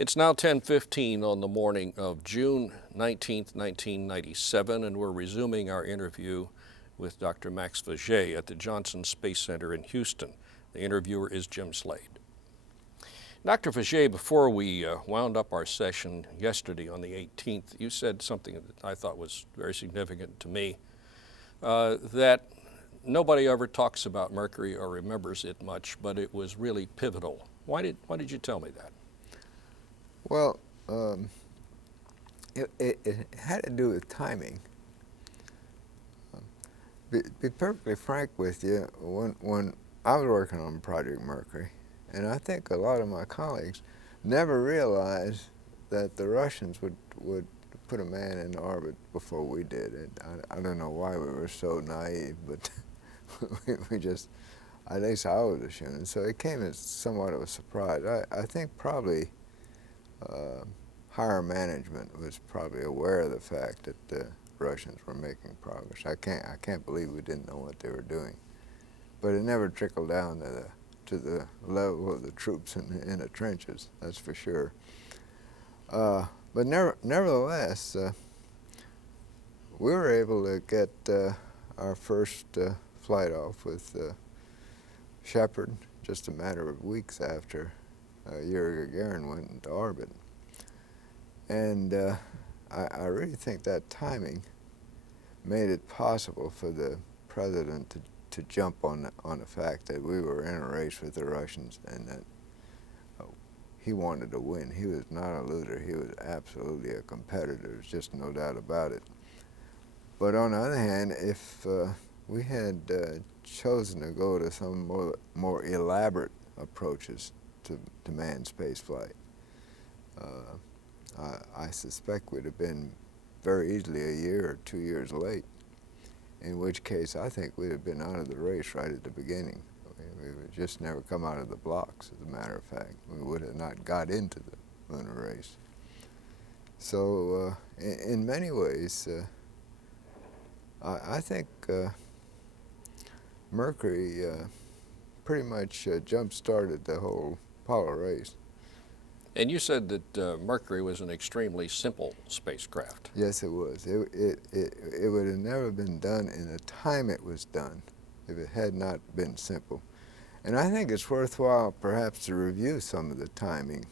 It's now 10:15 on the morning of June 19th, 1997, and we're resuming our interview with Dr. Max Faget at the Johnson Space Center in Houston. The interviewer is Jim Slade. Dr. Faget, before we wound up our session yesterday on the 18th, you said something that I thought was very significant to me, that nobody ever talks about Mercury or remembers it much, but it was really pivotal. Why did you tell me that? Well, it had to do with timing. Be perfectly frank with you, when I was working on Project Mercury, and I think a lot of my colleagues never realized that the Russians would put a man in orbit before we did. And I don't know why we were so naive, but we just, at least I was assumed. So it came as somewhat of a surprise. I think probably higher management was probably aware of the fact that the Russians were making progress. I can't believe we didn't know what they were doing, but it never trickled down to the level of the troops in the trenches. That's for sure. But nevertheless, we were able to get our first flight off with Shepard just a matter of weeks after Yuri Gagarin went into orbit. And I really think that timing made it possible for the president to jump on the fact that we were in a race with the Russians and that he wanted to win. He was not a loser. He was absolutely a competitor. There's just no doubt about it. But on the other hand, if we had chosen to go to some more elaborate approaches to manned spaceflight, I suspect we'd have been very easily a year or 2 years late, in which case I think we'd have been out of the race right at the beginning. We would just never come out of the blocks, as a matter of fact. We would have not got into the lunar race. So in many ways, I think Mercury pretty much jump-started the whole Apollo race. And you said that Mercury was an extremely simple spacecraft. Yes, it was. It would have never been done in the time it was done if it had not been simple. And I think it's worthwhile perhaps to review some of the timing.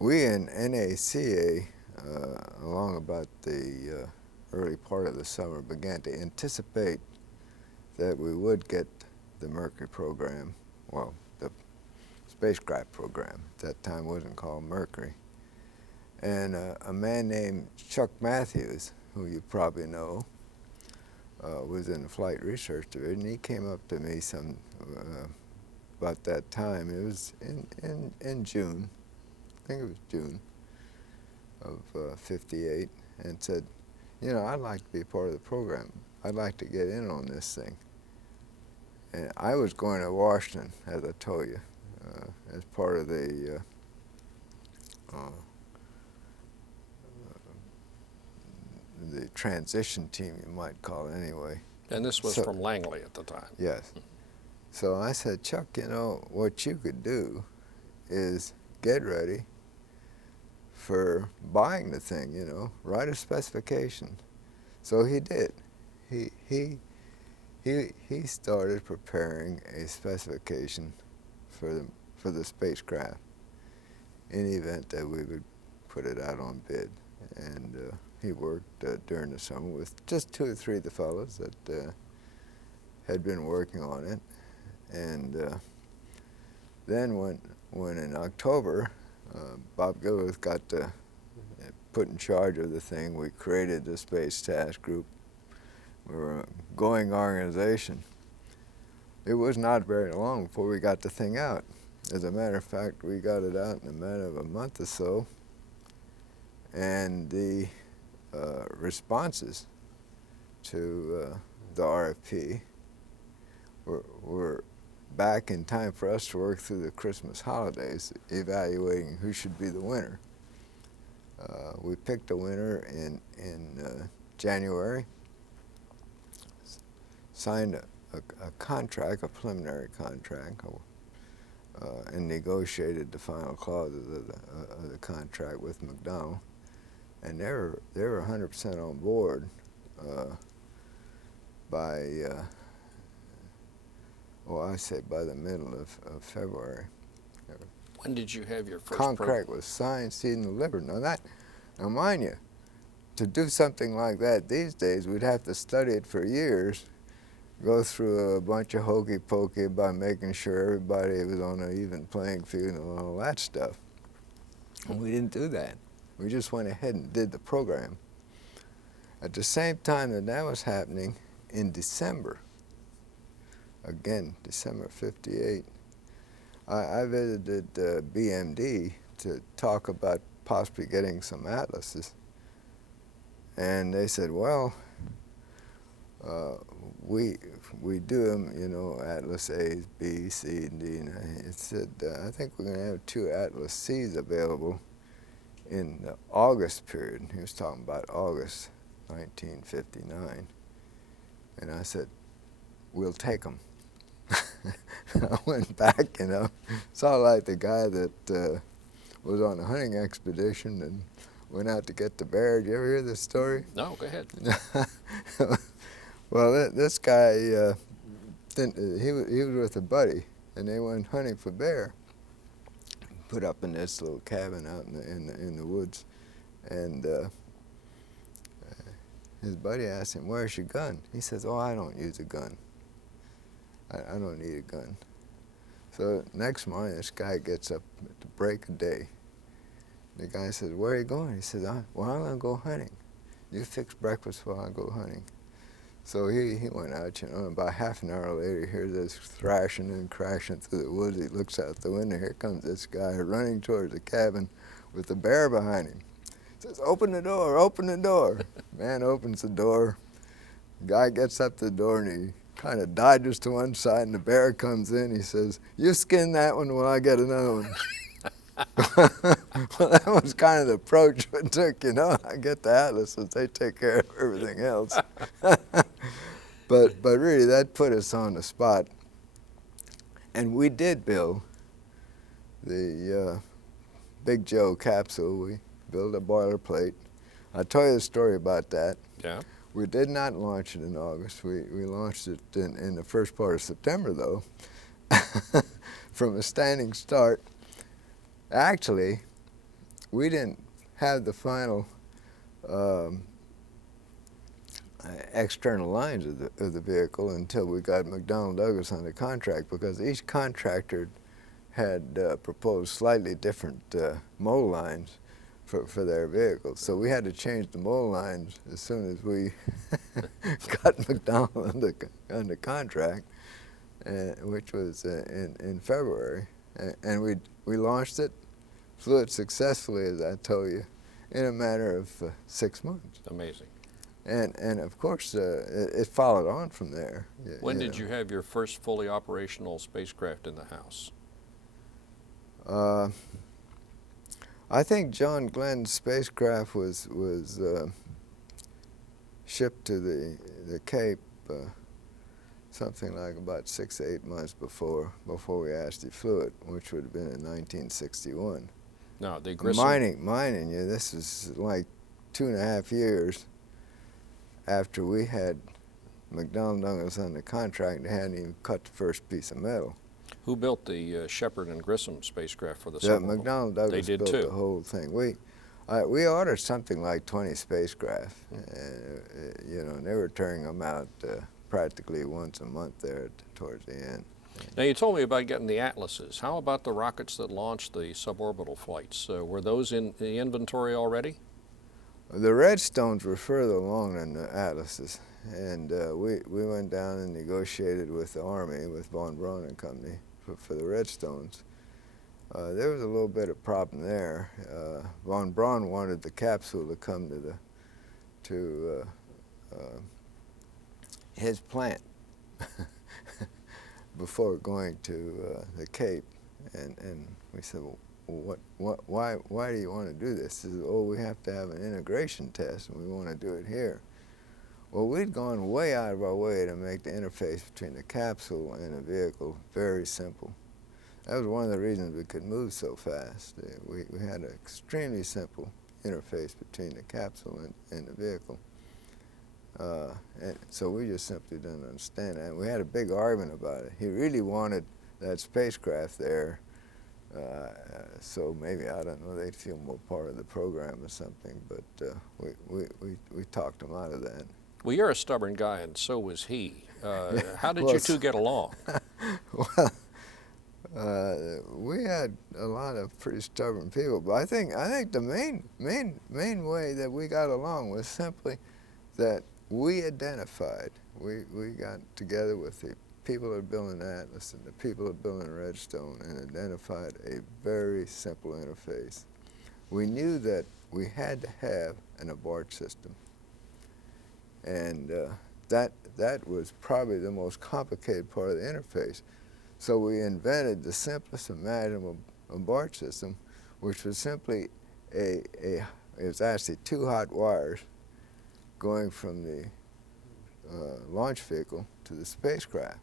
We in NACA, along about the early part of the summer, began to anticipate that we would get the Mercury program, well, the spacecraft program. At that time wasn't called Mercury. And a man named Chuck Matthews, who you probably know, was in the Flight Research Division. He came up to me about that time. It was in June, I think it was June of '58, and said, you know, I'd like to be a part of the program. I'd like to get in on this thing. And I was going to Washington, as I told you, as part of the transition team, you might call it anyway. And this was from Langley at the time. Yes. So I said, Chuck, you know, what you could do is get ready for buying the thing, you know, write a specification. So he did. He started preparing a specification for the spacecraft in the event that we would put it out on bid. And he worked during the summer with just 2 or 3 of the fellows that had been working on it. And then when in October, Bob Gillis got put in charge of the thing, we created the Space Task Group. We were a going organization. It was not very long before we got the thing out. As a matter of fact, we got it out in a matter of a month or so, and the responses to the RFP were back in time for us to work through the Christmas holidays, evaluating who should be the winner. We picked a winner in January, signed a contract, a preliminary contract, and negotiated the final clauses of the contract with McDonnell, and they were 100% on board by I say by the middle of February. When did you have your first Contract was signed, sealed, and delivered. Now mind you, to do something like that these days, we'd have to study it for years, go through a bunch of hokey pokey about making sure everybody was on an even playing field and all that stuff. And we didn't do that. We just went ahead and did the program. At the same time that was happening, in December, again, December '58, I visited BMD to talk about possibly getting some atlases. And they said, well, we do them, you know, Atlas A's, B, C, and D. And it said, I think we're going to have 2 Atlas C's available in the August period. He was talking about August 1959. And I said, we'll take them. I went back, you know, saw like the guy that was on a hunting expedition and went out to get the bear. Did you ever hear this story? No, go ahead. Well, this guy, he was with a buddy, and they went hunting for bear. Put up in this little cabin out in the woods, and his buddy asked him, "Where's your gun?" He says, "Oh, I don't use a gun. I don't need a gun." So next morning, this guy gets up at the break of day. The guy says, "Where are you going?" He says, "Well, I'm going to go hunting. You fix breakfast while I go hunting." So he went out, you know, and about half an hour later, he hears this thrashing and crashing through the woods. He looks out the window. Here comes this guy running towards the cabin with the bear behind him. He says, "Open the door, open the door." Man opens the door. Guy gets up the door, and he kind of dodges to one side, and the bear comes in. He says, "You skin that one while I get another one." Well, that was kind of the approach we took, you know. I get the atlases, they take care of everything else. But really, that put us on the spot. And we did build the Big Joe capsule. We built a boilerplate. I'll tell you the story about that. Yeah. We did not launch it in August. We launched it in the first part of September, though, from a standing start. Actually, we didn't have the final external lines of the vehicle until we got McDonnell Douglas on the contract, because each contractor had proposed slightly different mold lines for their vehicles. So we had to change the mold lines as soon as we got McDonnell on the contract, which was in February. And we launched it, flew it successfully, as I told you, in a matter of 6 months. Amazing. And of course, it followed on from there. When did you have your first fully operational spacecraft in the house? I think John Glenn's spacecraft was shipped to the Cape something like about 6 to 8 months before we actually flew it, which would have been in 1961. No, the Grissom. Mining, yeah, this is like 2.5 years after we had McDonnell Douglas on the contract. They hadn't even cut the first piece of metal. Who built the Shepard and Grissom spacecraft for the Yeah, submarine? McDonnell Douglas built the whole thing. We ordered something like 20 spacecraft. You know, and they were turning them out practically once a month there towards the end. Now, you told me about getting the Atlases. How about the rockets that launched the suborbital flights? Were those in the inventory already? The Redstones were further along than the Atlases, and we went down and negotiated with the Army, with Von Braun and Company, for the Redstones. There was a little bit of problem there. Von Braun wanted the capsule to come to his plant before going to the Cape, and we said, well, why do you want to do this? He said, "Oh, we have to have an integration test, and we want to do it here." Well, we'd gone way out of our way to make the interface between the capsule and the vehicle very simple. That was one of the reasons we could move so fast. We had an extremely simple interface between the capsule and the vehicle. And so we just simply didn't understand that. We had a big argument about it. He really wanted that spacecraft there, so maybe, I don't know, they'd feel more part of the program or something, but we talked him out of that. Well, you're a stubborn guy, and so was he. How did Well, you two get along? Well, we had a lot of pretty stubborn people, but I think the main way that we got along was simply that we identified. We got together with the people that are building Atlas and the people that are building Redstone and identified a very simple interface. We knew that we had to have an abort system, and that was probably the most complicated part of the interface. So we invented the simplest imaginable abort system, which was simply it was actually two hot wires going from the launch vehicle to the spacecraft.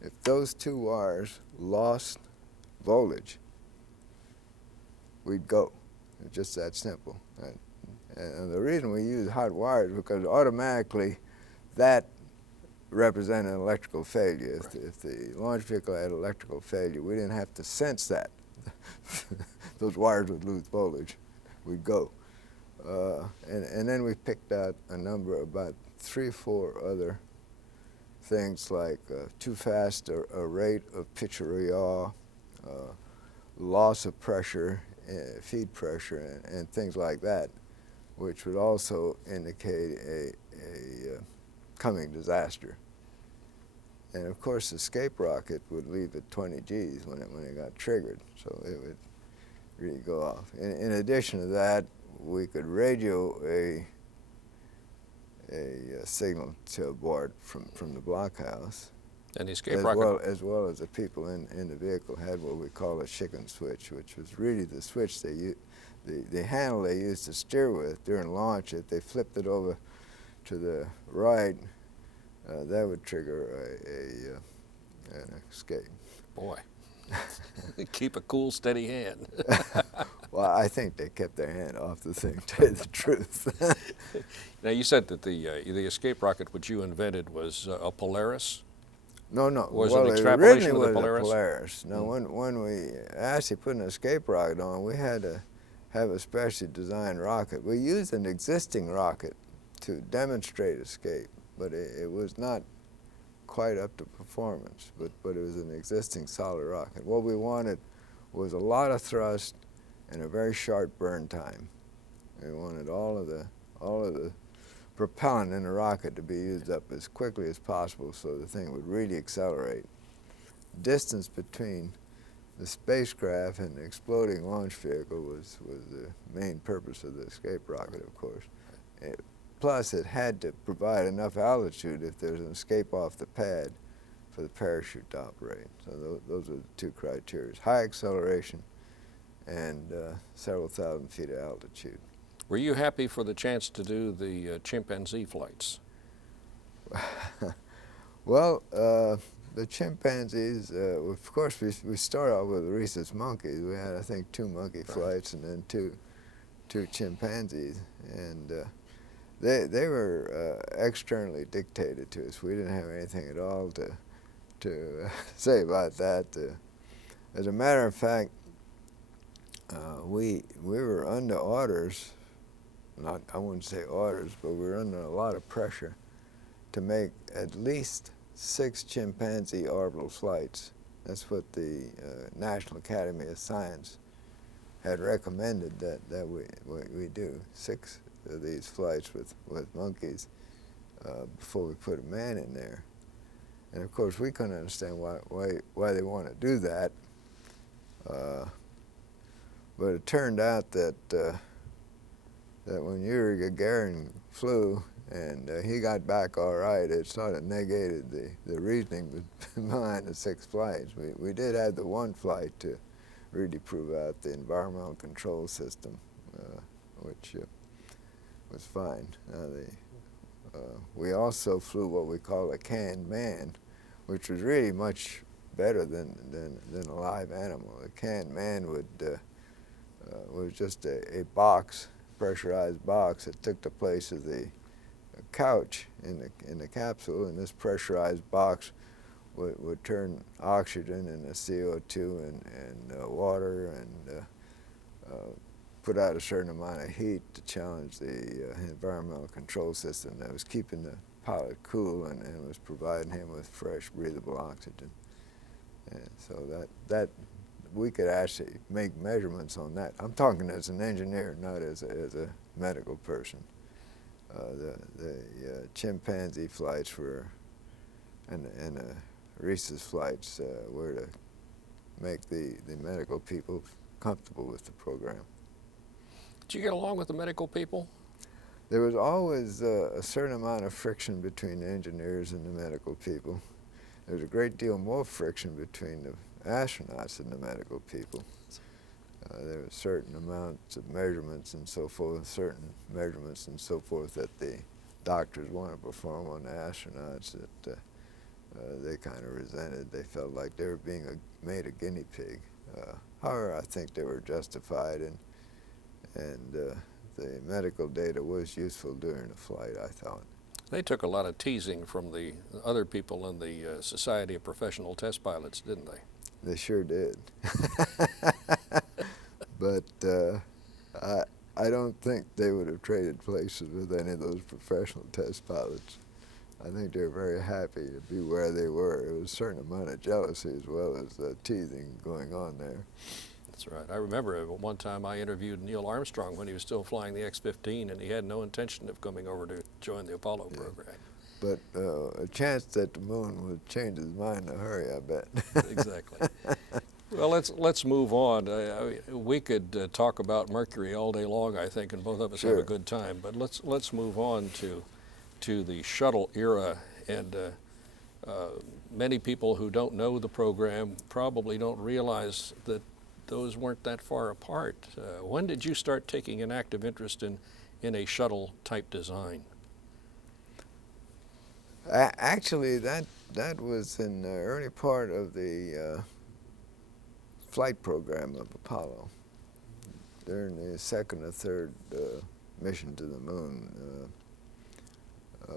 If those two wires lost voltage, we'd go. It's just that simple. And the reason we use hot wires is because automatically that represented an electrical failure. If the launch vehicle had electrical failure, we didn't have to sense that. Those wires would lose voltage. We'd go. And then we picked out a number, about 3 or 4 other things, like too fast a rate of pitch or yaw, loss of pressure, feed pressure, and things like that, which would also indicate a coming disaster. And of course, the escape rocket would leave at 20 Gs when it got triggered, so it would really go off. In addition to that, we could radio a signal to abort from the blockhouse. And the escape rocket? As well as the people in the vehicle had what we call a chicken switch, which was really the switch the handle they used to steer with during launch. If they flipped it over to the right, that would trigger an escape. Boy, keep a cool, steady hand. Well, I think they kept their hand off the thing, to tell you the truth. Now, you said that the escape rocket which you invented was a Polaris? No. Was well, it an extrapolation of the was Polaris? A Polaris. Now, when we actually put an escape rocket on, we had to have a specially designed rocket. We used an existing rocket to demonstrate escape, but it was not quite up to performance, but it was an existing solid rocket. What we wanted was a lot of thrust and a very sharp burn time. We wanted all of the propellant in the rocket to be used up as quickly as possible so the thing would really accelerate. Distance between the spacecraft and the exploding launch vehicle was the main purpose of the escape rocket, of course. Plus, it had to provide enough altitude if there's an escape off the pad for the parachute to operate. So those are the 2 criteria: high acceleration and several thousand feet of altitude. Were you happy for the chance to do the chimpanzee flights? Well, the chimpanzees, of course, we started off with the rhesus monkeys. We had, I think, 2 monkey flights and then two chimpanzees. And they were externally dictated to us. We didn't have anything at all to say about that. As a matter of fact, we were under orders, I wouldn't say orders, but we were under a lot of pressure to make at least 6 chimpanzee orbital flights. That's what the National Academy of Science had recommended that we do, 6 of these flights with monkeys before we put a man in there. And of course, we couldn't understand why they want to do that. But it turned out that when Yuri Gagarin flew and he got back all right, it sort of negated the reasoning behind the 6 flights. We did have the 1 flight to really prove out the environmental control system, which was fine. We also flew what we call a canned man, which was really much better than a live animal. A canned man was just a box, pressurized box that took the place of the couch in the capsule, and this pressurized box would turn oxygen into CO2 and water and put out a certain amount of heat to challenge the environmental control system that was keeping the pilot cool and was providing him with fresh, breathable oxygen. And so that we could actually make measurements on that. I'm talking as an engineer, not as a medical person. The chimpanzee flights were, and the rhesus flights were to make the medical people comfortable with the program. Did you get along with the medical people? There was always a certain amount of friction between the engineers and the medical people. There was a great deal more friction between the astronauts and the medical people. There were certain amounts of measurements and so forth, certain measurements and so forth that the doctors want to perform on the astronauts that they kind of resented. They felt like they were being made a guinea pig. However, I think they were justified, and the medical data was useful during the flight, I thought. They took a lot of teasing from the other people in the Society of Professional Test Pilots, didn't they? They sure did. But I don't think they would have traded places with any of those professional test pilots. I think they were very happy to be where they were. There was a certain amount of jealousy as well as teasing going on there. That's right. I remember one time I interviewed Neil Armstrong when he was still flying the X-15, and he had no intention of coming over to join the Apollo program. But a chance that the moon would change his mind in a hurry, I bet. Exactly. Well, let's move on. We could talk about Mercury all day long, I think, and both of us have a good time. But let's move on to the shuttle era, and many people who don't know the program probably don't realize that those weren't that far apart. When did you start taking an active interest in a shuttle type design? Actually, that was in the early part of the flight program of Apollo. During the second or third mission to the moon,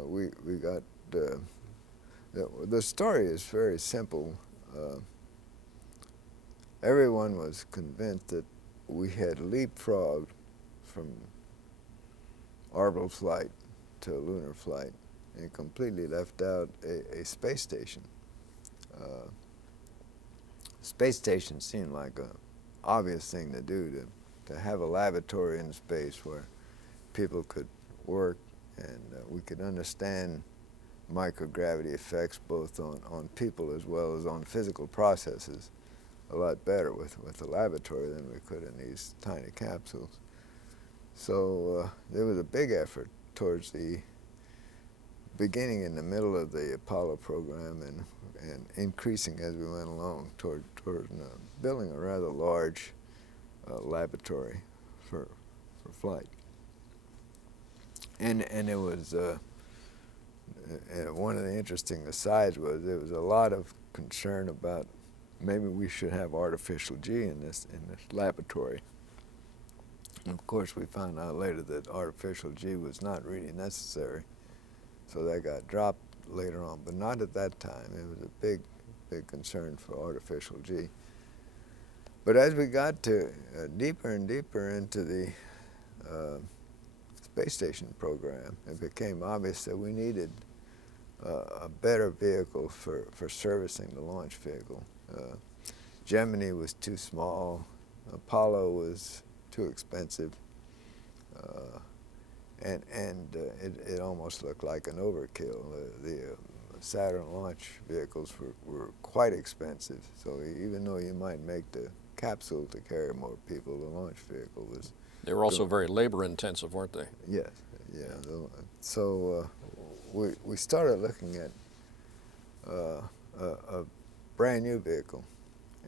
we got the story is very simple. Everyone was convinced that we had leapfrogged from orbital flight to lunar flight and completely left out a space station. Space station seemed like an obvious thing to do, to have a laboratory in space where people could work and we could understand microgravity effects both on people as well as on physical processes a lot better with the laboratory than we could in these tiny capsules. So there was a big effort towards the beginning in the middle of the Apollo program and increasing as we went along toward building a rather large laboratory for flight. And it was one of the interesting asides was there was a lot of concern about maybe we should have artificial G in this laboratory. And of course, we found out later that artificial G was not really necessary, so that got dropped later on, but not at that time. It was a big concern for artificial G. But as we got to deeper and deeper into the space station program, it became obvious that we needed a better vehicle for servicing the launch vehicle. Gemini was too small, Apollo was too expensive, and it almost looked like an overkill. The Saturn launch vehicles were quite expensive, so even though you might make the capsule to carry more people, the launch vehicle was... They were also very labor intensive, weren't they? Yes, yeah. So we started looking at a brand new vehicle.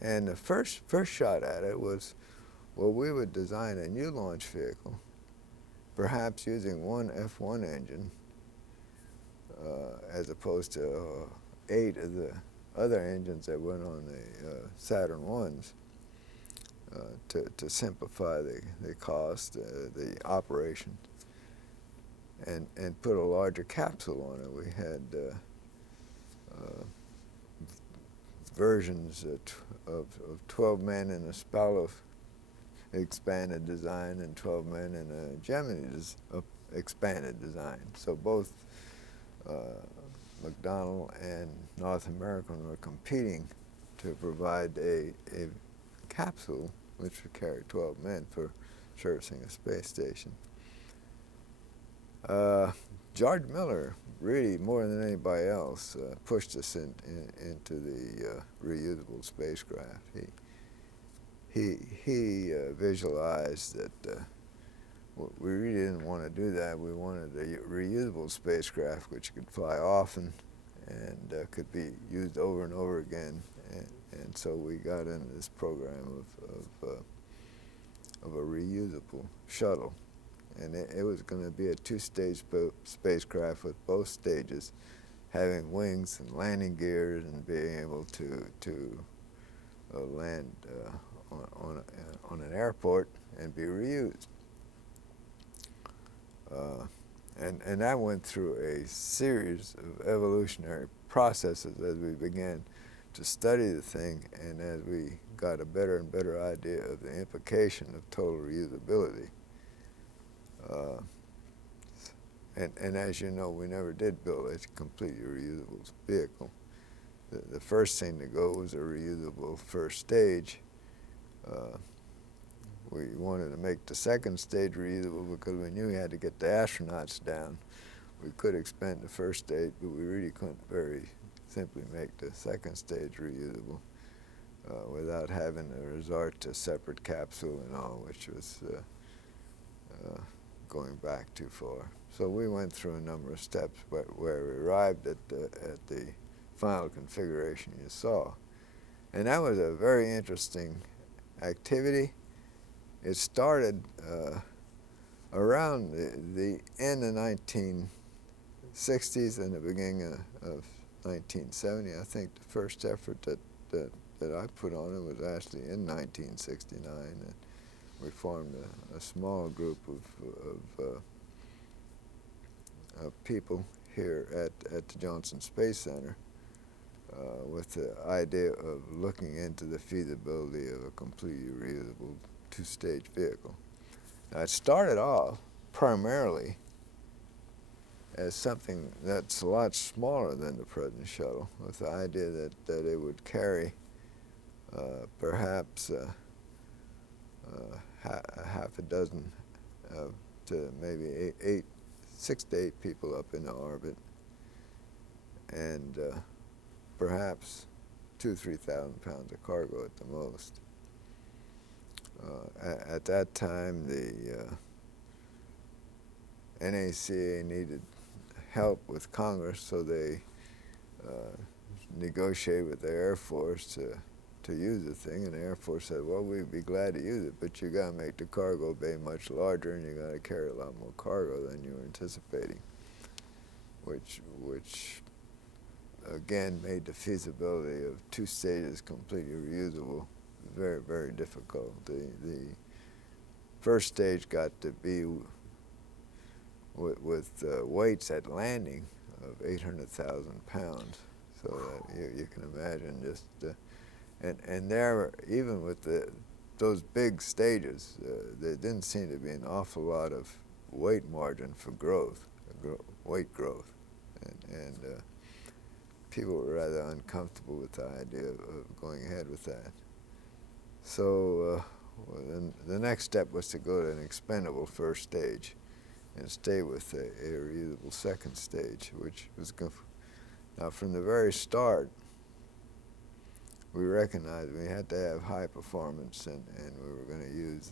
And the first shot at it was, well, we would design a new launch vehicle, perhaps using one F1 engine as opposed to 8 of the other engines that went on the Saturn ones to simplify the cost, the operation, and put a larger capsule on it. We had versions of 12 men in a Spallo expanded design and 12 men in a Gemini expanded design. So both McDonnell and North American were competing to provide a capsule which would carry 12 men for servicing a space station. George Miller really, more than anybody else, pushed us into the reusable spacecraft. He visualized that we really didn't want to do that. We wanted a reusable spacecraft which could fly often and could be used over and over again. And so we got into this program of a reusable shuttle. And it was going to be a two-stage spacecraft with both stages having wings and landing gears and being able to land on an airport and be reused. And that went through a series of evolutionary processes as we began to study the thing and as we got a better and better idea of the implication of total reusability. And as you know, we never did build a completely reusable vehicle. The first thing to go was a reusable first stage. We wanted to make the second stage reusable because we knew we had to get the astronauts down. We could expand the first stage, but we really couldn't very simply make the second stage reusable without having to resort to separate capsule and all, which was going back too far. So we went through a number of steps where we arrived at the final configuration you saw. And that was a very interesting activity. It started around the end of 1960s and the beginning of 1970. I think the first effort that I put on it was actually in 1969. And we formed a small group of people here at the Johnson Space Center with the idea of looking into the feasibility of a completely reusable two-stage vehicle. Now, it started off primarily as something that's a lot smaller than the present shuttle, with the idea that it would carry perhaps half a dozen to maybe 6 to 8 people up in the orbit, and perhaps 2,000 to 3,000 pounds of cargo at the most. At that time, the NACA needed help with Congress, so they negotiated with the Air Force to use the thing, and the Air Force said, well, we'd be glad to use it, but you got to make the cargo bay much larger, and you got to carry a lot more cargo than you were anticipating, which again made the feasibility of 2 stages completely reusable very, very difficult. The first stage got to be with weights at landing of 800,000 pounds, so that you can imagine just. And there, even with those big stages, there didn't seem to be an awful lot of weight margin for growth, weight growth, and people were rather uncomfortable with the idea of going ahead with that. So then the next step was to go to an expendable first stage and stay with a reusable second stage, which was good. Now, from the very start, we recognized we had to have high performance, and we were going to use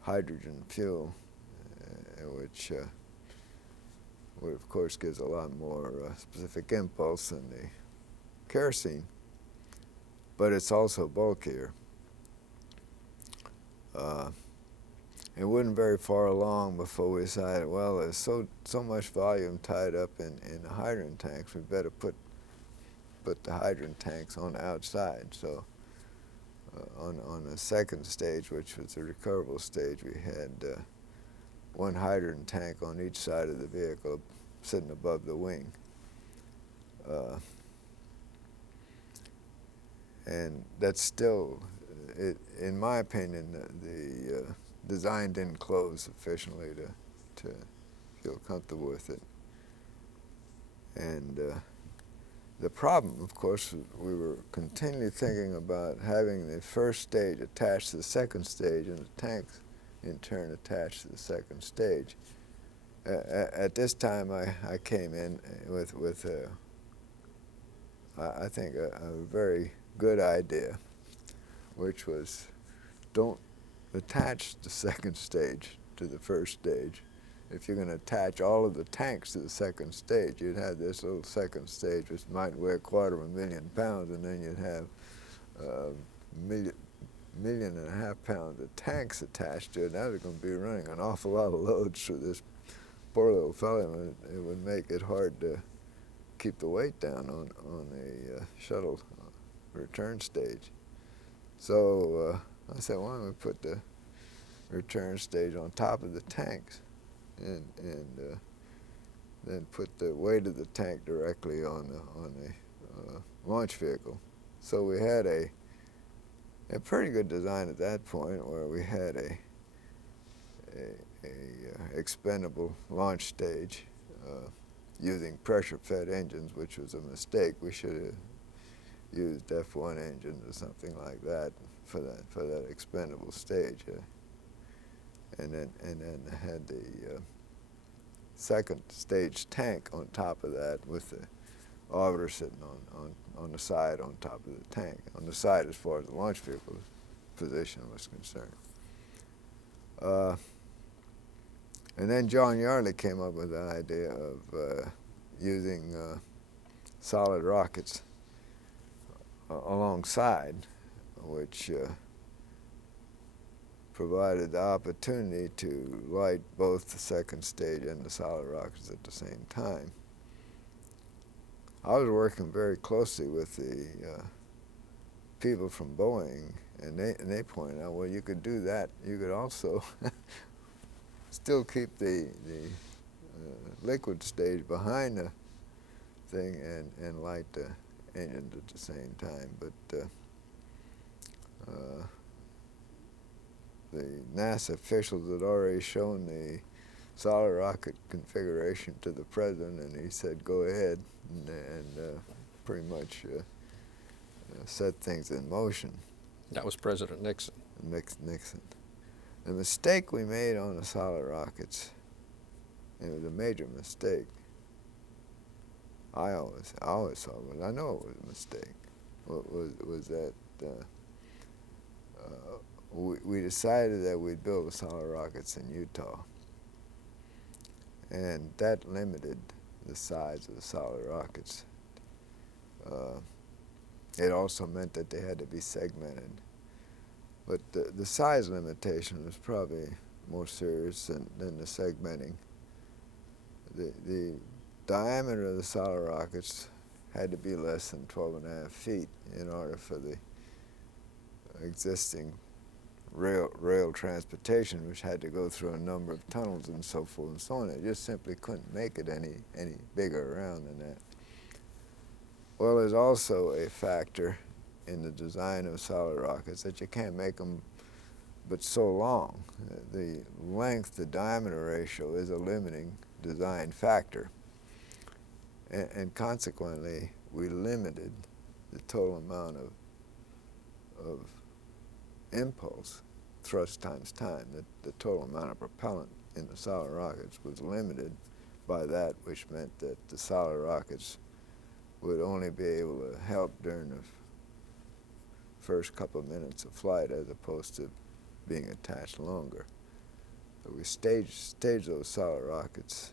hydrogen fuel, which of course gives a lot more specific impulse than the kerosene, but it's also bulkier. It wasn't very far along before we decided, well, there's so much volume tied up in the hydrogen tanks, we better put put the hydrant tanks on the outside. So on the second stage, which was the recoverable stage, we had one hydrant tank on each side of the vehicle sitting above the wing. And that's still, in my opinion, the design didn't close sufficiently to feel comfortable with it. And the problem, of course, we were continually thinking about having the first stage attached to the second stage and the tanks in turn attached to the second stage. At this time, I came in with I think a very good idea, which was don't attach the second stage to the first stage. If you're going to attach all of the tanks to the second stage, you'd have this little second stage which might weigh 250,000 pounds, and then you'd have million and a half pounds of tanks attached to it. Now they're going to be running an awful lot of loads through this poor little fellow, and it would make it hard to keep the weight down on a shuttle return stage. So I said, why don't we put the return stage on top of the tanks and then put the weight of the tank directly on the launch vehicle. So we had a pretty good design at that point, where we had a expendable launch stage using pressure-fed engines, which was a mistake. We should have used F1 engines or something like that for that expendable stage. And then had the second stage tank on top of that, with the orbiter sitting on the side on top of the tank, on the side as far as the launch vehicle position was concerned. And then John Yarley came up with the idea of using solid rockets alongside, which provided the opportunity to light both the second stage and the solid rockets at the same time. I was working very closely with the people from Boeing, and they pointed out, well, you could do that. You could also still keep the liquid stage behind the thing and light the engines at the same time. But the NASA officials had already shown the solid rocket configuration to the president, and he said, go ahead, and pretty much set things in motion. That was President Nixon. Nixon. The mistake we made on the solid rockets, and it was a major mistake, I always thought, well, I know it was a mistake, was that we decided that we'd build the solid rockets in Utah, and that limited the size of the solid rockets. It also meant that they had to be segmented. But the size limitation was probably more serious than the segmenting. The diameter of the solid rockets had to be less than 12.5 feet in order for the existing rail transportation, which had to go through a number of tunnels and so forth and so on. It just simply couldn't make it any bigger around than that. Well, there's also a factor in the design of solid rockets that you can't make them but so long. The length to diameter ratio is a limiting design factor, and consequently we limited the total amount of impulse, thrust times time. The total amount of propellant in the solid rockets was limited by that, which meant that the solid rockets would only be able to help during the first couple of minutes of flight, as opposed to being attached longer. So we staged those solid rockets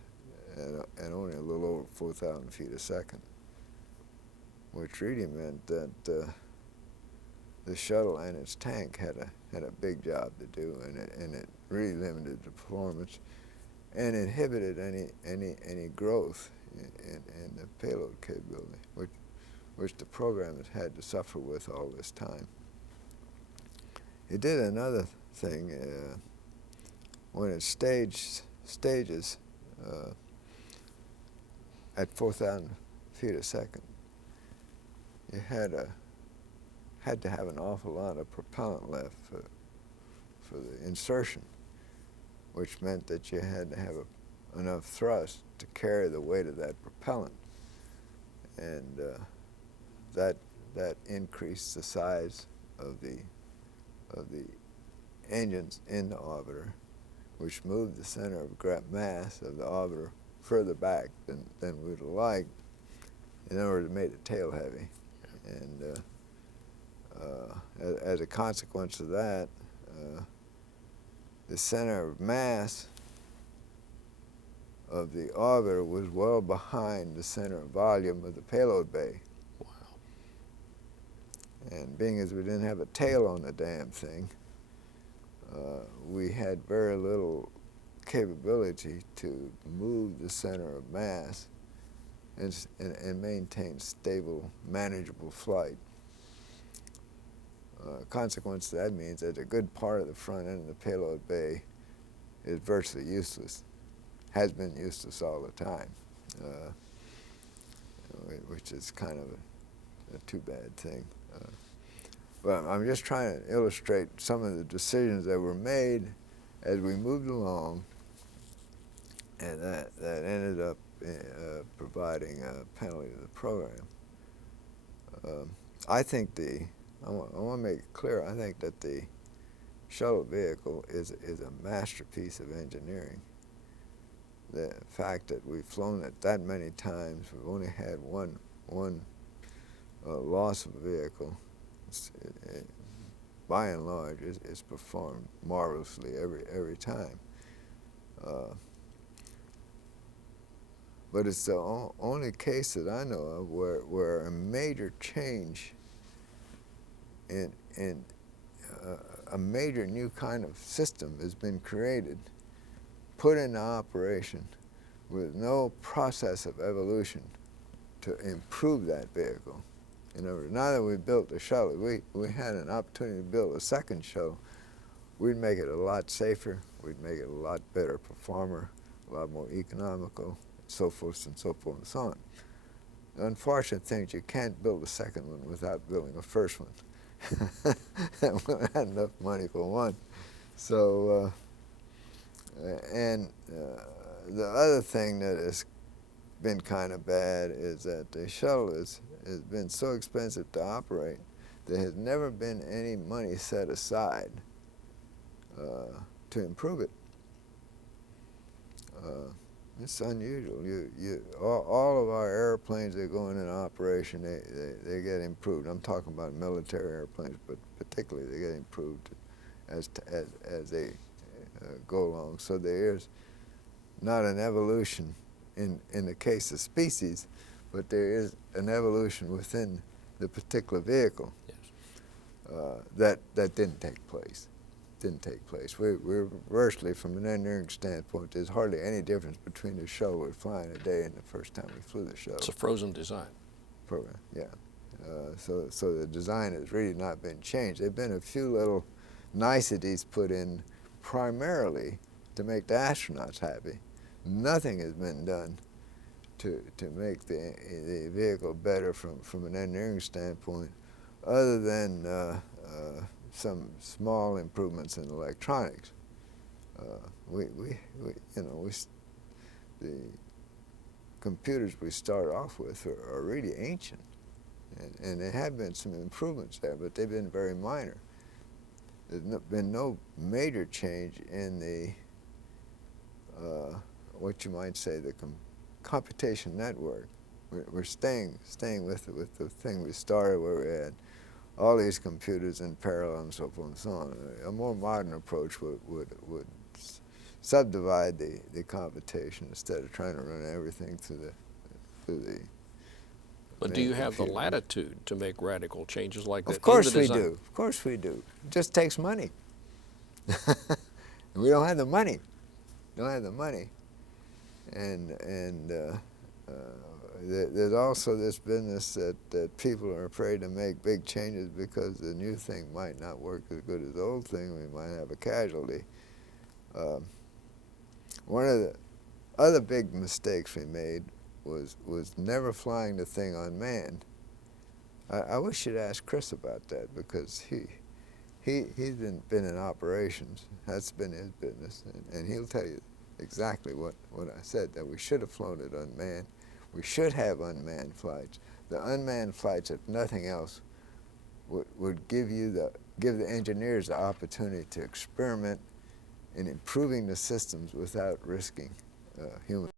at only a little over 4,000 feet a second, which really meant that the shuttle and its tank had a big job to do, and it really limited the performance and inhibited any growth in the payload capability, which the program has had to suffer with all this time. It did another thing when it stages at 4,000 feet a second. You had to have an awful lot of propellant left for the insertion, which meant that you had to have enough thrust to carry the weight of that propellant, and that increased the size of the engines in the orbiter, which moved the center of mass of the orbiter further back than we'd like, in order to make the tail heavy. And as a consequence of that, the center of mass of the orbiter was well behind the center of volume of the payload bay. Wow. And being as we didn't have a tail on the damn thing, we had very little capability to move the center of mass and maintain stable, manageable flight. Consequence of that means that a good part of the front end of the payload bay is virtually useless, has been useless all the time, which is kind of a too bad thing. But I'm just trying to illustrate some of the decisions that were made as we moved along, and that ended up providing a penalty to the program. I think I want to make it clear, I think that the shuttle vehicle is a masterpiece of engineering. The fact that we've flown it that many times, we've only had one loss of a vehicle, by and large, it's performed marvelously every time. But it's the only case that I know of where a major change in a major new kind of system has been created, put into operation with no process of evolution to improve that vehicle. In other words, now that we built the shuttle, we had an opportunity to build a second shuttle. We'd make it a lot safer, we'd make it a lot better performer, a lot more economical, so forth and so forth and so on. The unfortunate thing is you can't build a second one without building a first one. We don't have enough money for one. So, the other thing that has been kind of bad is that the shuttle has been so expensive to operate, there has never been any money set aside to improve it. It's unusual. All of our airplanes that go into operation, they get improved. I'm talking about military airplanes, but particularly they get improved as they go along. So there is not an evolution in the case of species, but there is an evolution within the particular vehicle. Yes. That didn't take place. We're virtually, from an engineering standpoint, there's hardly any difference between the shuttle we're flying today and the first time we flew the shuttle. It's a frozen design. Program, yeah. So the design has really not been changed. There have been a few little niceties put in primarily to make the astronauts happy. Nothing has been done to make the vehicle better from an engineering standpoint, other than some small improvements in electronics. The computers we start off with are really ancient, and there have been some improvements there, but they've been very minor. There's been no major change in the what you might say the computation network. We're staying with the thing we started, where we had all these computers in parallel and so forth and so on. A more modern approach would subdivide the computation instead of trying to run everything through the But do you have the latitude to make radical changes like that? Of course we do. Of course we do. It just takes money. We don't have the money. And there's also this business that people are afraid to make big changes because the new thing might not work as good as the old thing. We might have a casualty. One of the other big mistakes we made was never flying the thing unmanned. I wish you'd ask Chris about that, because he's been in operations. That's been his business, and he'll tell you exactly what I said, that we should have flown it unmanned. We should have unmanned flights. The unmanned flights, if nothing else, would give the engineers the opportunity to experiment in improving the systems without risking human